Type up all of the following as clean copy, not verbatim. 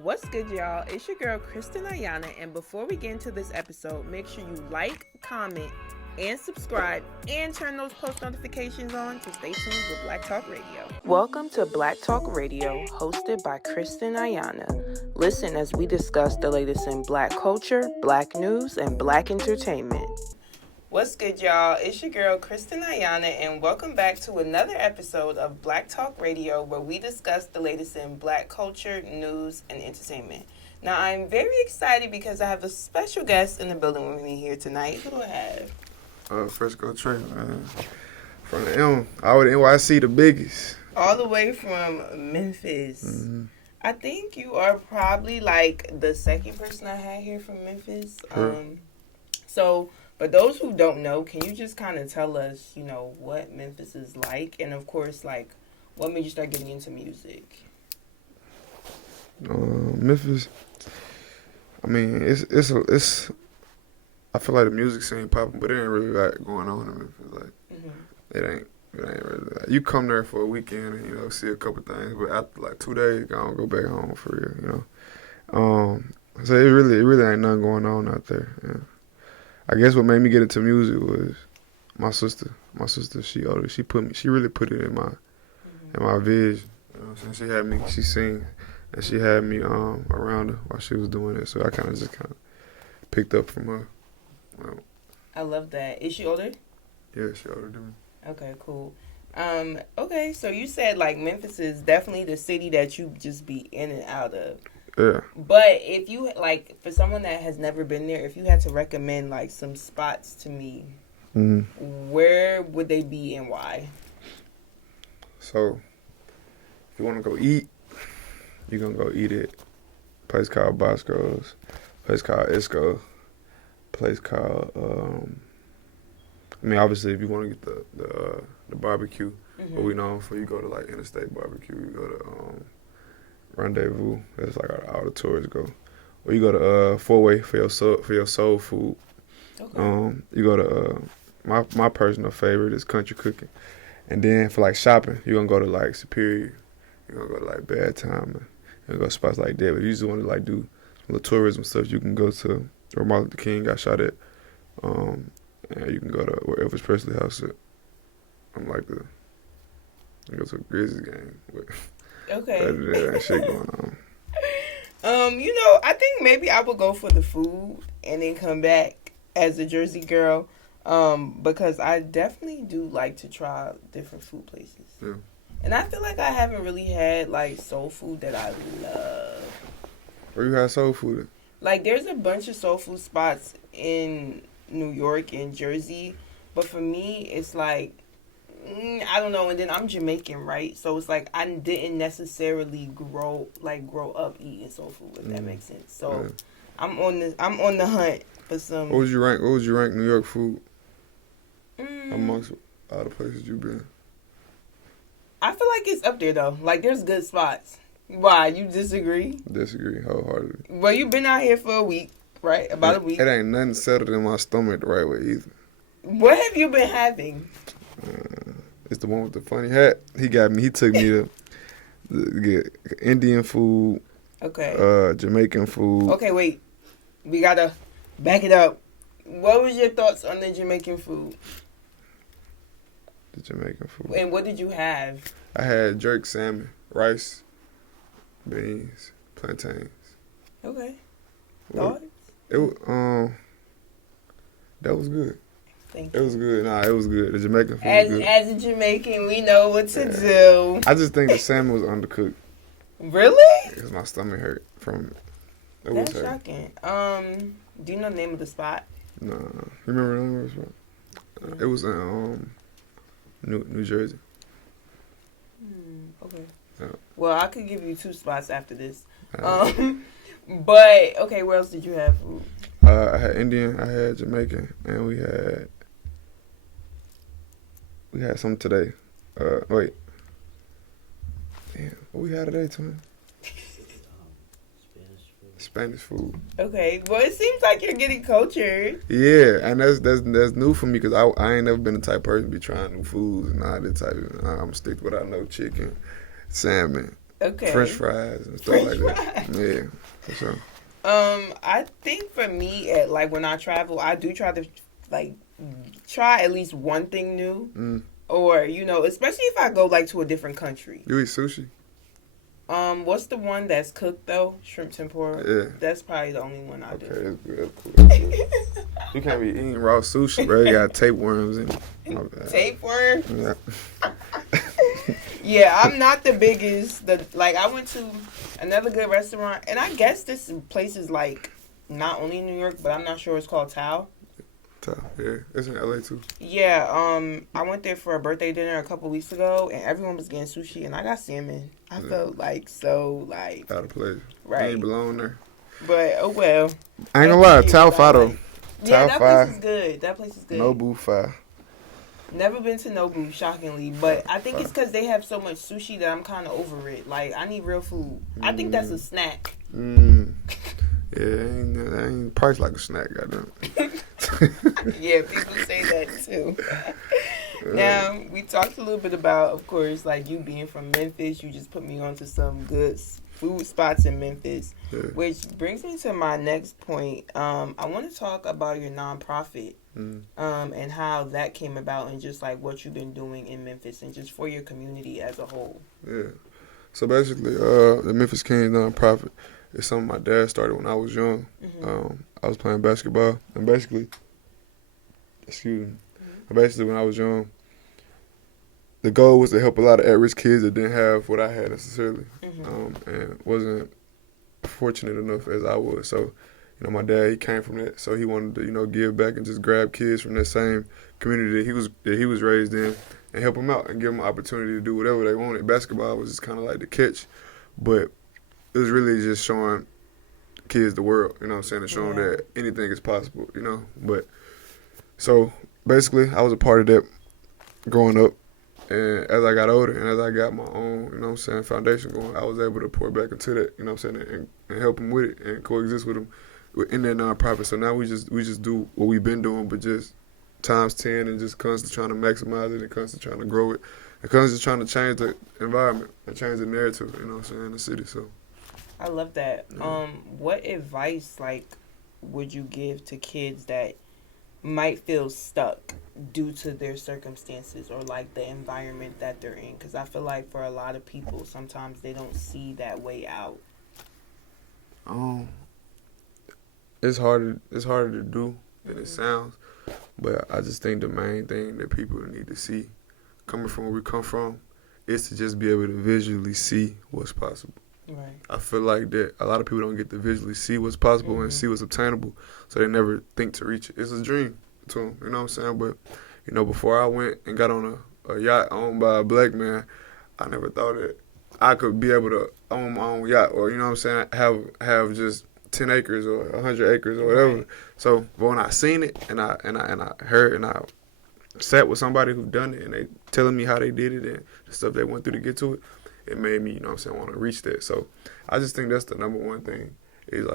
What's good, y'all? It's your girl, Kristen Ayana, and before we get into this episode, make sure you like, comment, and subscribe, and turn those post notifications on to stay tuned with Black Talk Radio. Welcome to Black Talk Radio, hosted by Kristen Ayana. Listen as we discuss the latest in Black culture, Black news, and Black entertainment. What's good, y'all? It's your girl, Kristen Ayana, and welcome back to another episode of Black Talk Radio, where we discuss the latest in Black culture, news, and entertainment. Now, I'm very excited because I have a special guest in the building with me here tonight. Who do I have? Fresco, Trey, man. From the M, out in NYC, the biggest. All the way from Memphis. Mm-hmm. I think you are probably like the second person I had here from Memphis. Sure. For those who don't know, can you just kind of tell us, what Memphis is like? And, of course, what made you start getting into music? Memphis, I mean, it's I feel like the music scene popping, but it ain't really like going on in Memphis. It ain't really like. You come there for a weekend and, see a couple things, but after like 2 days, go back home for real, So it really ain't nothing going on out there, yeah. I guess what made me get into music was my sister. My sister, she really put it in my vision. She had me, she sing, and she had me around her while she was doing it. So I kind of picked up from her. I love that. Is she older? Yeah, she older than me. Okay, cool. Okay, so you said Memphis is definitely the city that you just be in and out of. Yeah. But if you, for someone that has never been there, if you had to recommend, some spots to me, where would they be and why? So, if you want to go eat, you're going to go eat at a place called Bosco's, a place called Isco, a place called, obviously, if you want to get the barbecue, what we known for, you go to, Interstate Barbecue, you go to, Rendezvous, that's all the tourists go. Or you go to Four-Way for your soul food. Okay. You go to my personal favorite is Country Cooking, and then for shopping, you're gonna go to Superior. You're gonna go to Bad Time, and go to spots like that. But if you just want to do little tourism stuff, you can go to where Martin Luther King got shot at. And you can go to where Elvis Presley house at. You go to a Grizzlies game. Okay. That shit going on. I think maybe I would go for the food and then come back as a Jersey girl, because I definitely do like to try different food places. Yeah. And I feel like I haven't really had soul food that I love. Where you had soul food at? There's a bunch of soul food spots in New York and Jersey, but for me, it's I don't know, and then I'm Jamaican, right? So it's I didn't necessarily grow up eating soul food, if that makes sense. So yeah. I'm on the hunt for some. What would you rank New York food amongst all the places you've been? I feel like it's up there though. There's good spots. Why, you disagree? Disagree wholeheartedly. Well, you've been out here for a week, right? About a week. It ain't nothing settled in my stomach the right way either. What have you been having? It's the one with the funny hat. He took me to get Indian food. Okay. Jamaican food. Okay, wait. We gotta back it up. What was your thoughts on the Jamaican food? The Jamaican food. And what did you have? I had jerk salmon, rice, beans, plantains. Okay. Thoughts? That was good. Thank you. It was good. Nah, it was good. The Jamaican food was good. As a Jamaican, we know what to do. I just think the salmon was undercooked. Really? Because my stomach hurt from it. That's shocking. Do you know the name of the spot? No. You remember the name of the spot? It was in New Jersey. Okay. Yeah. Well, I could give you 2 spots after this. But okay, where else did you have food? I had Indian, I had Jamaican, and we had some today. Wait. Damn, what we had today, twin? Spanish food. Okay, well, it seems like you're getting cultured. Yeah, and that's new for me because I ain't never been the type of person to be trying new foods and all that type of. I'm stick to what I know: chicken, salmon, Okay. French fries and stuff like that. Yeah, for sure. I think for me, like when I travel, I do try to like try at least one thing new, or especially if I go like to a different country. You eat sushi? What's the one that's cooked though? Shrimp tempura. Yeah. That's probably the only one I do. Okay, that's good. That's cool. You can't be eating raw sushi, bro. You got tapeworms in it. Tapeworms? Yeah. Yeah, I'm not the biggest. I went to another good restaurant, and I guess this place is like not only in New York, but I'm not sure it's called Tao. Yeah, it's in LA too. Yeah, I went there for a birthday dinner a couple weeks ago, and everyone was getting sushi, and I got salmon. I felt out of place. Right. You ain't belong there. But oh well. I ain't gonna lie, Tao Fado. Yeah, that place is good. That place is good. Nobu Fi. Never been to Nobu, shockingly, but I think it's because they have so much sushi that I'm kind of over it. Like, I need real food. I think that's a snack. Yeah, that ain't priced like a snack, goddamn. Yeah, people say that too. Now, we talked a little bit about, of course, like you being from Memphis. You just put me on to some good food spots in Memphis, which brings me to my next point. I want to talk about your nonprofit and how that came about and just like what you've been doing in Memphis and just for your community as a whole. Yeah. So basically, the Memphis Kings nonprofit is something my dad started when I was young. I was playing basketball, and basically, when I was young, the goal was to help a lot of at-risk kids that didn't have what I had necessarily, and wasn't fortunate enough as I was. So, my dad, he came from that, so he wanted to, give back and just grab kids from that same community that he was raised in and help them out and give them an opportunity to do whatever they wanted. Basketball was just kind of like the catch, but it was really just showing kids the world, and showing that anything is possible, But so basically, I was a part of that growing up, and as I got older and as I got my own, foundation going, I was able to pour back into that, and help them with it and coexist with them in that nonprofit. So now we just do what we've been doing, but just times 10 and just constantly trying to maximize it and constantly trying to grow it and constantly trying to change the environment and change the narrative, in the city. So I love that. What advice would you give to kids that might feel stuck due to their circumstances or the environment that they're in? Because I feel like for a lot of people, sometimes they don't see that way out. It's harder to do than it sounds, but I just think the main thing that people need to see, coming from where we come from, is to just be able to visually see what's possible. Right. I feel like that a lot of people don't get to visually see what's possible and see what's obtainable, so they never think to reach it. It's a dream to them, you know what I'm saying? But, before I went and got on a yacht owned by a black man, I never thought that I could be able to own my own yacht or, have just 10 acres or 100 acres or whatever. Right. So, but when I seen it and I heard and I sat with somebody who done it and they telling me how they did it and the stuff they went through to get to it, it made me, want to reach that. So I just think that's the number one thing is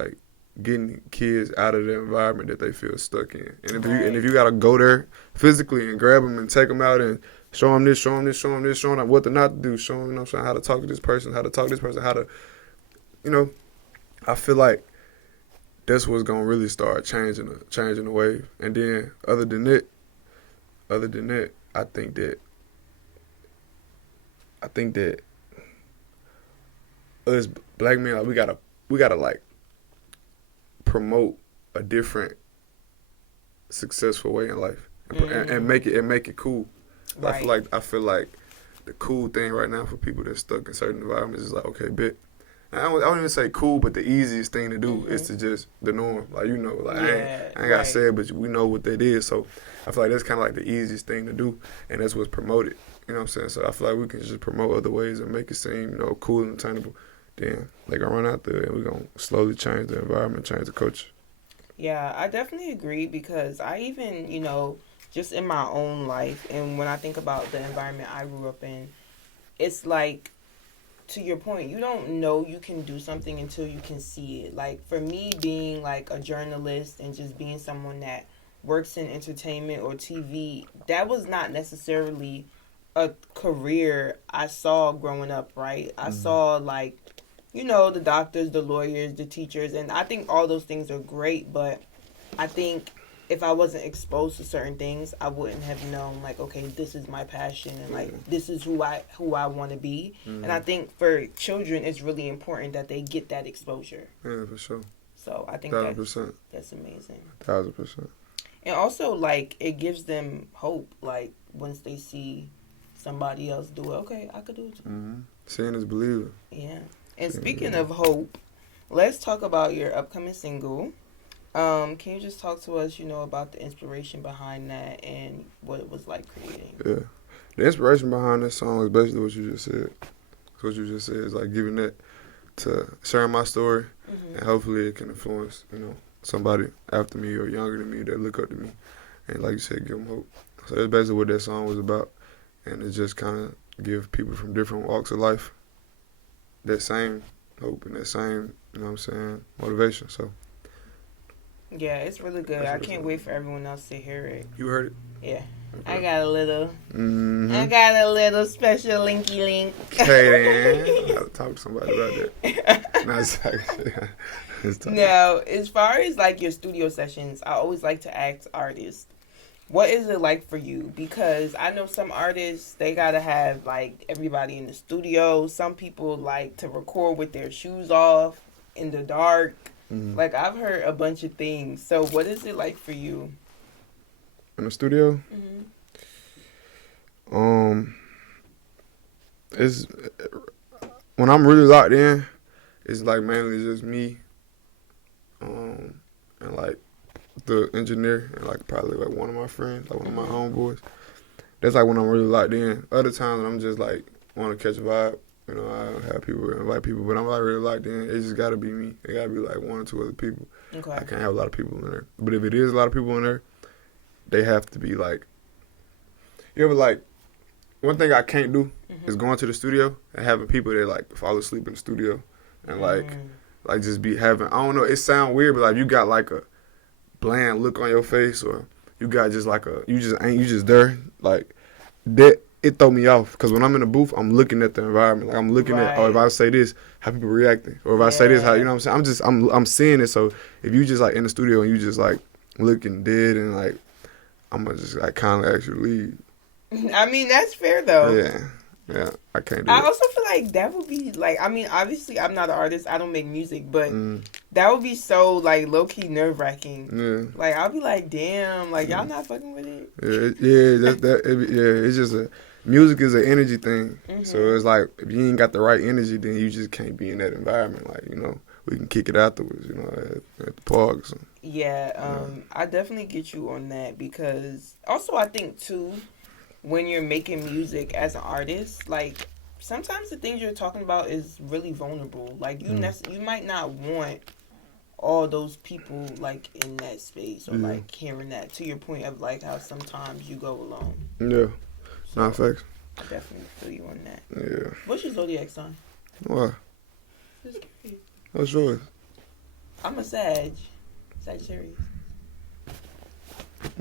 getting kids out of the environment that they feel stuck in. And if you gotta go there physically and grab them and take them out and show them this, show them this, show them this, show them what to not to do, show them, how to talk to this person, how to, I feel like that's what's gonna really start changing the wave. And then other than that, I think that us black men, we gotta promote a different successful way in life and make it cool. Right. I feel like the cool thing right now for people that's stuck in certain environments is okay, bet. I don't even say cool, but the easiest thing to do is to just the norm. I ain't gotta say it, but we know what that is. So I feel like that's kind of the easiest thing to do, and that's what's promoted. You know what I'm saying? So I feel like we can just promote other ways and make it seem, cool and attainable. Then they gonna run out there and we're gonna slowly change the environment, change the culture. Yeah, I definitely agree because I even, just in my own life and when I think about the environment I grew up in, it's to your point, you don't know you can do something until you can see it. For me being a journalist and just being someone that works in entertainment or TV, that was not necessarily a career I saw growing up, right? I saw, like, you know, the doctors, the lawyers, the teachers, and I think all those things are great, but I think if I wasn't exposed to certain things, I wouldn't have known, like, okay, this is my passion, and like this is who I want to be. And I think for children, it's really important that they get that exposure. Yeah, for sure. So I think 1,000%. That's amazing. 1,000%. And also, like, it gives them hope. Like, once they see somebody else do it, okay, I could do it too. Mm-hmm. Seeing is believing. Yeah. And speaking of hope, let's talk about your upcoming single. Can you just talk to us, you know, about the inspiration behind that and what it was like creating? Yeah. The inspiration behind this song is basically what you just said. What you just said is like giving that to sharing my story, and hopefully it can influence, you know, somebody after me or younger than me that look up to me. And like you said, give them hope. So that's basically what that song was about. And it just kind of give people from different walks of life that same hope and that same, you know what I'm saying, motivation. So yeah, it's really good. I can't wait for everyone else to hear it. You heard it? Yeah. Okay. I got a little special linky link. Okay, then. I gotta talk to somebody about that. No, it's like, now, as far as like your studio sessions, I always like to ask artists, what is it like for you? Because I know some artists, they gotta have like everybody in the studio. Some people like to record with their shoes off in the dark. Like, I've heard a bunch of things. So what is it like for you? In the studio? It's when I'm really locked in, it's like mainly just me, and like the engineer and like probably like one of my friends, like one of my homeboys. That's like when I'm really locked in. Other times I'm just like want to catch a vibe. You know, I have people invite people, but I'm like really locked in. It just gotta be me. It gotta be like one or two other people. Okay. I can't have a lot of people in there. But if it is a lot of people in there, they have to be like. You ever like? One thing I can't do is going to the studio and having people that like fall asleep in the studio and like just be having, I don't know, it sound weird, but like you got like a bland look on your face, or you got just like you just there, like that. It throw me off because when I'm in the booth, I'm looking at the environment. Like I'm looking at, oh, if I say this, how people reacting, or if I say this, how, you know what I'm saying? I'm seeing it. So if you just like in the studio and you just like looking dead and like, I'm gonna just like kind of actually leave. I mean, that's fair though. Yeah, I can't do I it. also feel like that would be like, I mean, obviously I'm not an artist, I don't make music, but that would be so like low key nerve wracking. Yeah. Like I'll be like, damn, like y'all not fucking with it. It's just music is an energy thing. So it's like if you ain't got the right energy, then you just can't be in that environment. Like, you know, we can kick it afterwards, you know, at the park or something. Yeah, I definitely get you on that because also I think too, when you're making music as an artist, like sometimes the things you're talking about is really vulnerable. Like you might not want all those people like in that space or like hearing that, to your point of like how sometimes you go alone. Yeah. So, not facts. I definitely feel you on that. Yeah. What's your zodiac sign? Why? Just curious. What's yours? I'm a Sagittarius.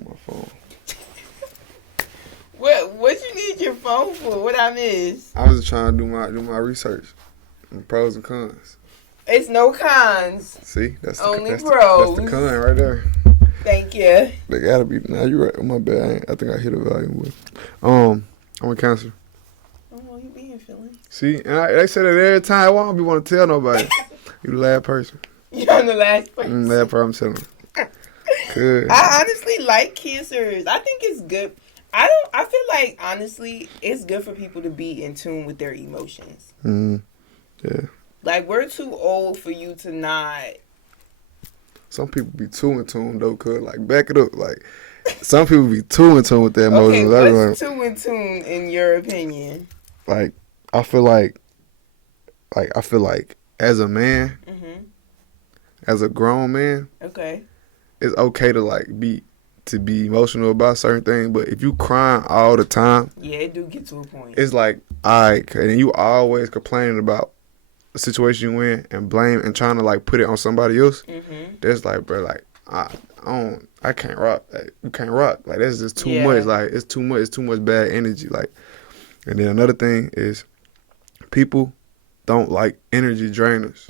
My phone. What you need your phone for? What I miss? I was just trying to do my research, and pros and cons. It's no cons. See, that's only that's pros. That's the con right there. Thank you. They gotta be. Nah, you right. My bad. I think I hit a volume with. I'm a Cancer. Oh, you being feeling? See, and they say that every time. Why don't be want to tell nobody? You the last person. You're the last person. Last person I'm telling. Good. I honestly like Cancers. I think it's good. I feel like honestly, it's good for people to be in tune with their emotions. Yeah. Like we're too old for you to not. Some people be too in tune though, cause like back it up. Like some people be too in tune with their emotions. Okay, what's too in tune in your opinion? Like I feel like as a man, as a grown man, okay, it's okay to be emotional about certain things, but if you crying all the time, yeah, it do get to a point. It's like, alright, and you always complaining about the situation you in and blame and trying to like put it on somebody else. That's like, bro, like I can't rock. Like, you can't rock. Like that's just too much. Like it's too much. It's too much bad energy. Like And then another thing is people don't like energy drainers.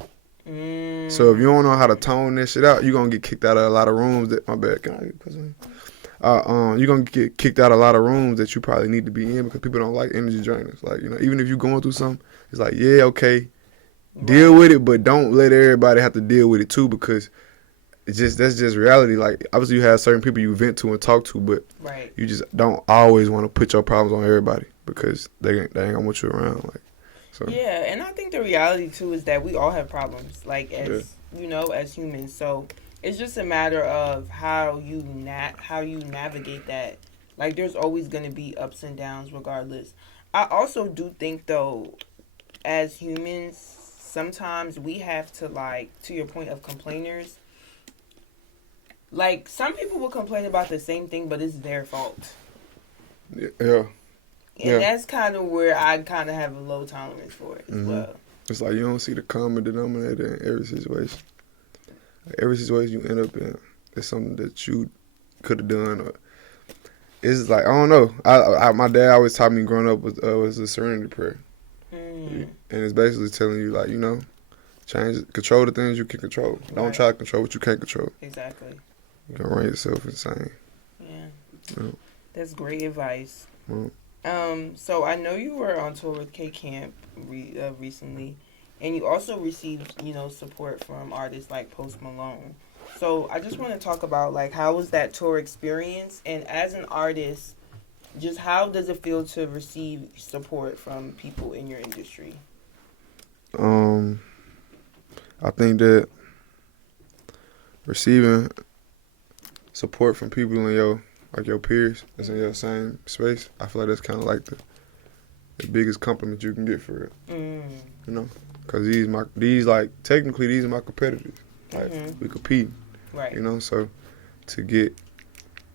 So if you don't know how to tone this shit out, you're gonna get kicked out of a lot of rooms that my bad. Can I get cousin? You're gonna get kicked out of a lot of rooms that you probably need to be in because people don't like energy drainers. Like, you know, even if you're going through something, it's like, yeah, okay, deal with it, but don't let everybody have to deal with it too, because that's just reality. Like, obviously you have certain people you vent to and talk to, but you just don't always want to put your problems on everybody because they ain't gonna want you around. Like, so. Yeah, and I think the reality too is that we all have problems, like as you know, as humans. So it's just a matter of how you navigate that. Like, there's always gonna be ups and downs, regardless. I also do think though, as humans, sometimes we have to, like, to your point of complainers. Like, some people will complain about the same thing, but it's their fault. Yeah. And that's kind of where I kind of have a low tolerance for it as well. It's like you don't see the common denominator in every situation. Like, every situation you end up in is something that you could have done. Or it's like, I don't know. My dad always taught me growing up was the serenity prayer. And it's basically telling you, like, you know, control the things you can control. Don't try to control what you can't control. Exactly. You can run yourself insane. Yeah. That's great advice. Well, so I know you were on tour with K Camp recently, and you also received, you know, support from artists like Post Malone. So I just want to talk about, like, how was that tour experience, and as an artist, just how does it feel to receive support from people in your industry? I think that receiving support from people in your peers that's in your same space, I feel like that's kind of like the biggest compliment you can get for it. You know, because these are my competitors. Like, we compete. Right. You know, so to get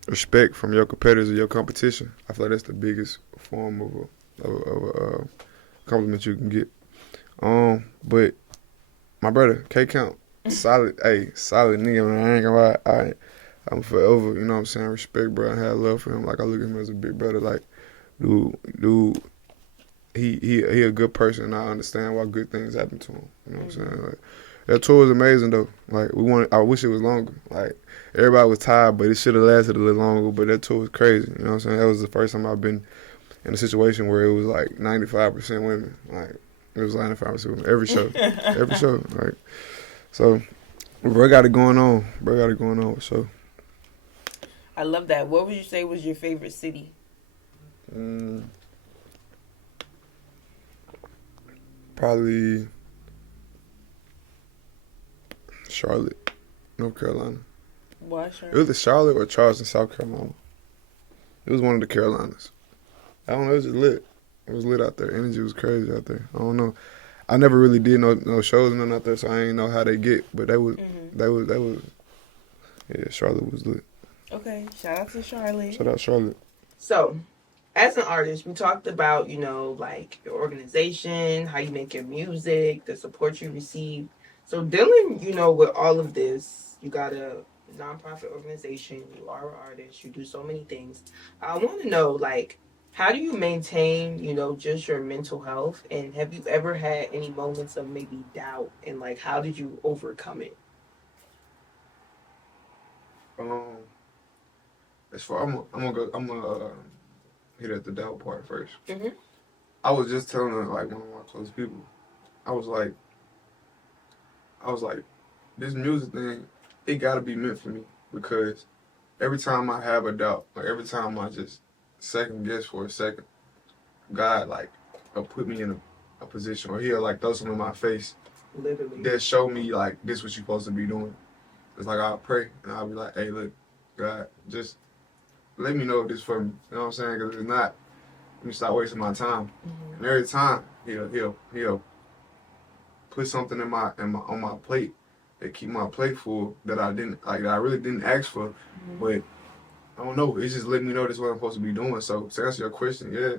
respect from your competitors or your competition, I feel like that's the biggest form of a compliment you can get. But my brother, K Count, solid nigga, man. I ain't gonna lie. I'm forever, you know what I'm saying, respect, bro. I have love for him. Like, I look at him as a big brother. Like, dude, he a good person, and I understand why good things happen to him. You know what I'm saying? Like, that tour was amazing though. Like, I wish it was longer. Like, everybody was tired, but it should have lasted a little longer. But that tour was crazy. You know what I'm saying? That was the first time I've been in a situation where it was like 95% women. Like, it was 95% women every show, every show. Like, so, bro, got it going on. So. I love that. What would you say was your favorite city? Probably Charlotte, North Carolina. Why Charlotte? It was either Charlotte or Charleston, South Carolina. It was one of the Carolinas. I don't know, it was just lit. It was lit out there. Energy was crazy out there. I don't know. I never really did no shows and nothing out there, so I ain't know how they get. But that was Charlotte was lit. Okay, shout out to Charlotte. Shout out Charlotte. So, as an artist, we talked about, you know, like, your organization, how you make your music, the support you receive. So, dealing, you know, with all of this, you got a nonprofit organization, you are an artist, you do so many things. I want to know, like, how do you maintain, you know, just your mental health? And have you ever had any moments of maybe doubt? And, like, how did you overcome it? As far I'm gonna hit at the doubt part first. Mm-hmm. I was just telling like one of my close people. I was like, this music thing, it gotta be meant for me, because every time I have a doubt, like every time I just second guess for a second, God like will put me in a position, or he'll like throw something in my face, Literally, that show me like this what you're supposed to be doing. It's like I'll pray and I'll be like, hey, look, God, just let me know if this for me. You know what I'm saying? Because if it's not, let me stop wasting my time. Mm-hmm. And every time he'll put something on my plate that keep my plate full that I really didn't ask for. Mm-hmm. But I don't know. It's just letting me know this is what I'm supposed to be doing. So to answer your question, yeah,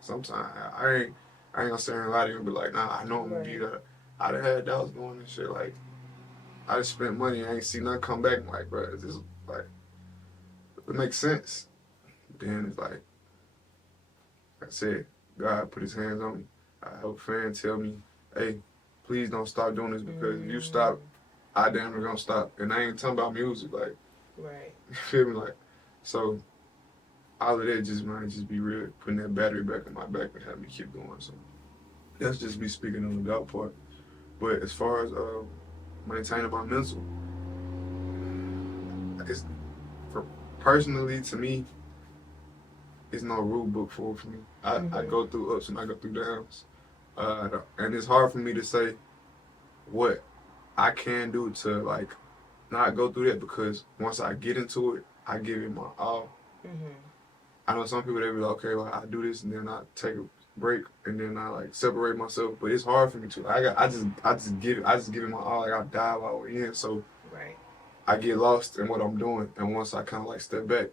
sometimes I ain't gonna sit here and lie to you and be like, nah, I know I'm gonna be there. I done had doubts going and shit. Like, I just spent money and I ain't see nothing come back. I'm like, bro, is this like, it makes sense. Then it's like I said, God put his hands on me. I have a fan tell me, hey, please don't stop doing this because if you stop, I damn near gonna stop. And I ain't talking about music, like, Right. you feel me? Like, so all of that just might just be real, putting that battery back on my back and having me keep going. So that's just me speaking on the doubt part. But as far as maintaining my mental, it's for personally to me, it's no rule book for me. I go through ups and I go through downs, and it's hard for me to say what I can do to like not go through that because once I get into it, I give it my all. I know some people they be like, okay, like I do this and then I take a break and then I like separate myself, but it's hard for me to. I just give it my all. Like I dive all the way in, so Right. I get lost in what I'm doing, and once I kind of like step back,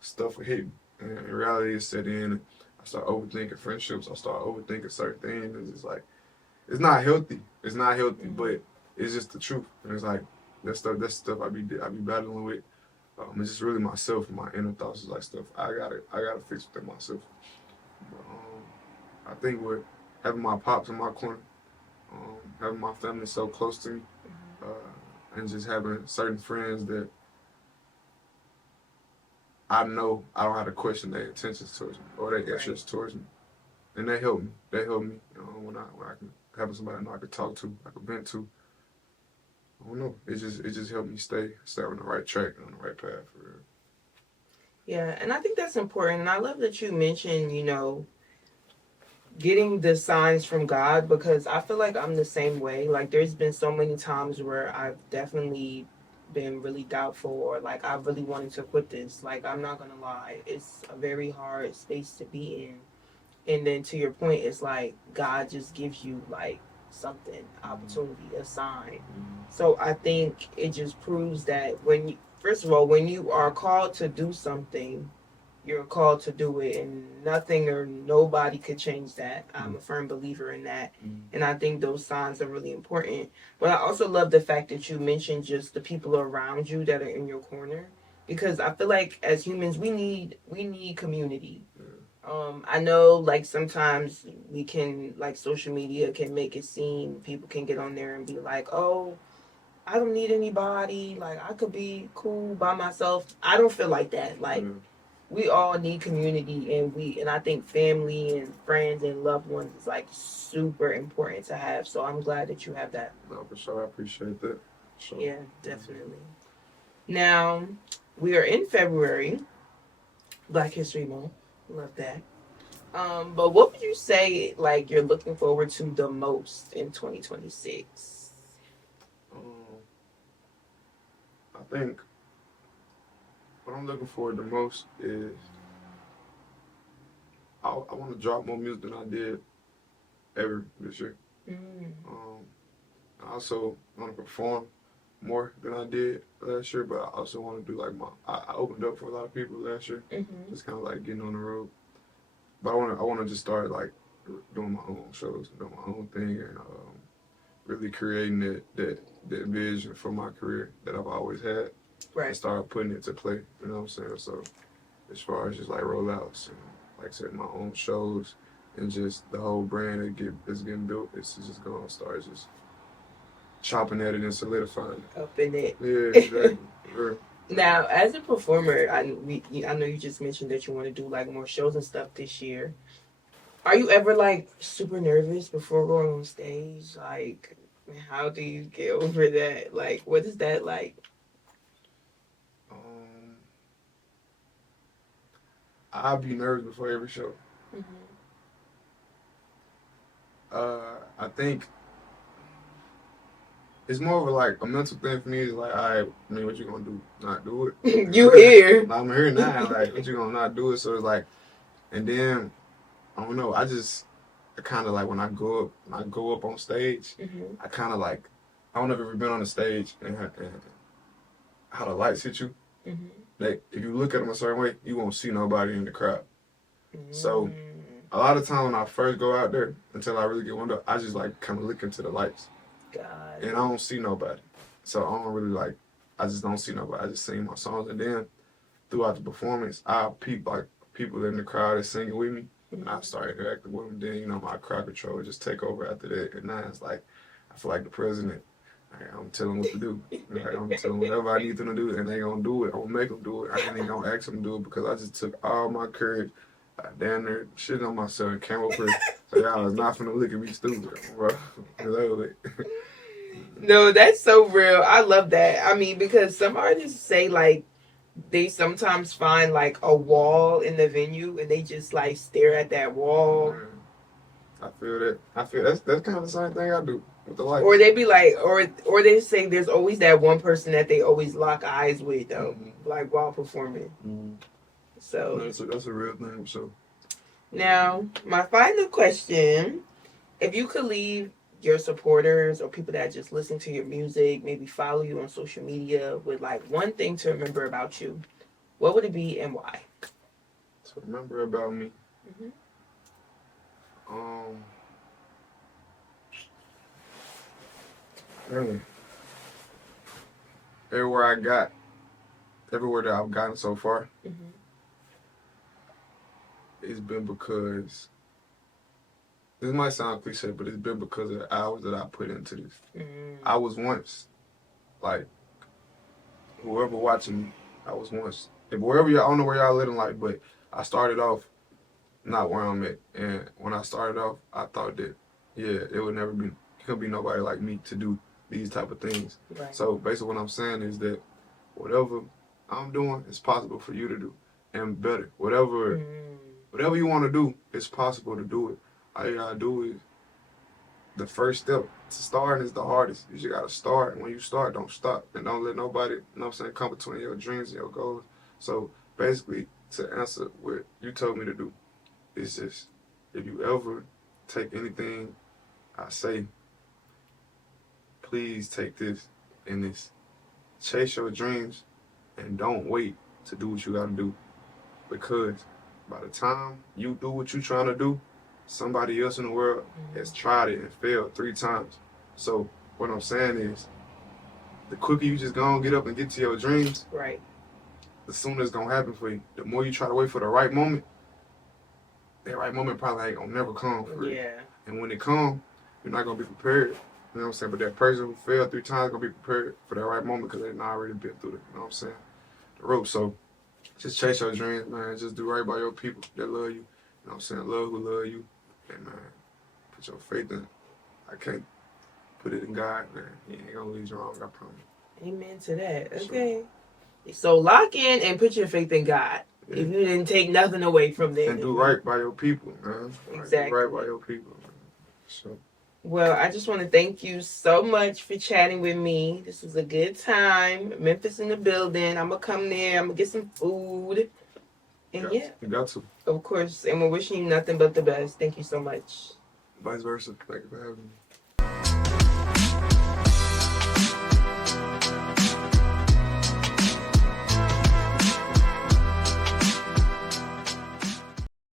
stuff will hit me, and reality is set in. And I start overthinking friendships. I start overthinking certain things. And it's like it's not healthy. It's not healthy, but it's just the truth. And it's like that stuff I be battling with. It's just really myself and my inner thoughts is like stuff I gotta fix within myself. But, I think with having my pops in my corner, having my family so close to me, and just having certain friends that I know I don't have to question their intentions towards me or their interests towards me, and they help me. They help me when I can have somebody I know I can talk to, I can vent to. I don't know. It just helped me stay on the right track, on the right path for real. Yeah, and I think that's important. And I love that you mentioned, getting the signs from God because I feel like I'm the same way. Like, there's been so many times where I've definitely been really doubtful or like I really wanted to quit this. Like, I'm not gonna lie, it's a very hard space to be in. And then to your point, it's like God just gives you like something, opportunity, a sign. So I think it just proves that first of all, when you are called to do something, you're called to do it, and nothing or nobody could change that. I'm a firm believer in that, and I think those signs are really important. But I also love the fact that you mentioned just the people around you that are in your corner, because I feel like as humans, we need community. I know like sometimes we can like social media can make it seem people can get on there and be like, oh, I don't need anybody. Like I could be cool by myself. I don't feel like that. Like we all need community, and I think family and friends and loved ones is like super important to have. So I'm glad that you have that. No, for sure. I appreciate that. Sure. Yeah, definitely. Now we are in February, Black History Month. Love that. But what would you say like you're looking forward to the most in 2026? I think what I'm looking forward the most is I want to drop more music than I did ever this year. I also want to perform more than I did last year, but I also want to do like I opened up for a lot of people last year, just kind of like getting on the road. But I want to just start like doing my own shows, doing my own thing, and really creating that vision for my career that I've always had. Right. And start putting it to play. You know what I'm saying? So as far as just like rollouts and like I said, my own shows and just the whole brand that's getting built, it's just gonna start just chopping at it and solidifying it. Up in it. Yeah, exactly. Sure. Now, as a performer, I know you just mentioned that you want to do like more shows and stuff this year. Are you ever like super nervous before going on stage? Like, how do you get over that? Like, what is that like? I'll be nervous before every show. I think it's more of a mental thing for me. It's like, all right, I mean, what you gonna do? Not do it? You here? I'm here now. Like, what you gonna not do it? So it's like, and then I don't know. I kind of like when I go up on stage, I kind of like I don't know if you've ever been on the stage and how the lights hit you. Like if you look at them a certain way, you won't see nobody in the crowd. So a lot of times when I first go out there, until I really get warmed up, I just like kind of look into the lights. God. And I don't see nobody. So I don't really I just don't see nobody. I just sing my songs. And then throughout the performance, I'll peep like people in the crowd that's singing with me. And I started interacting with them. Then, you know, my crowd control would just take over after that. And now it's like, I feel like the president. Like, I'm telling them what to do. Like, I'm telling them whatever I need them to do, and they gonna do it. I'm gonna make them do it. I ain't even gonna ask them to do it because I just took all my courage, down there, shit on myself, and came up here. So y'all is not finna look at me stupid, bro. No, that's so real. I love that. I mean, because some artists say like they sometimes find like a wall in the venue and they just like stare at that wall. Man, I feel that. I feel that's kind of the same thing I do with the lights. Or they be like, or they say there's always that one person that they always lock eyes with though, like while performing. So that's a real thing. So now my final question: if you could leave your supporters or people that just listen to your music, maybe follow you on social media with like one thing to remember about you, what would it be and why? To remember about me. Everywhere that I've gotten so far, it's been because, this might sound cliche, but it's been because of the hours that I put into this. I was once, like, whoever watching me, I was once, if wherever y'all, I don't know where y'all living like, but I started off not where I'm at. And when I started off, I thought that, yeah, it would never be, it couldn't be nobody like me to do these type of things. Right. So basically what I'm saying is that whatever I'm doing, it's possible for you to do, and better. Whatever you want to do, it's possible to do it. All you gotta do is, the first step to starting is the hardest. You just gotta start, and when you start, don't stop, and don't let nobody, you know what I'm saying, come between your dreams and your goals. So basically, to answer what you told me to do, it's just, if you ever take anything I say, please take this and this. Chase your dreams and don't wait to do what you gotta do. Because by the time you do what you're trying to do, somebody else in the world has tried it and failed 3 times. So what I'm saying is, the quicker you just gonna get up and get to your dreams, right, the sooner it's gonna happen for you. The more you try to wait for the right moment, that right moment probably ain't gonna never come for you. Yeah. And when it comes, you're not gonna be prepared. You know what I'm saying? But that person who failed 3 times gonna be prepared for that right moment because they've already been through it. You know what I'm saying? The rope. So just chase your dreams, man. Just do right by your people that love you. You know what I'm saying? Love who love you. And man, put your faith in. I can't put it in God, man. He ain't gonna lead you wrong, I promise. Amen to that. Okay. So lock in and put your faith in God. Yeah. If you didn't take nothing away from there. And do right by your people, man. Exactly. Do right by your people, man. So. Well, I just want to thank you so much for chatting with me. This was a good time. Memphis in the building. I'm going to come there. I'm going to get some food. And yeah. You got to. Of course. And we're wishing you nothing but the best. Thank you so much. Vice versa. Thank you for having me.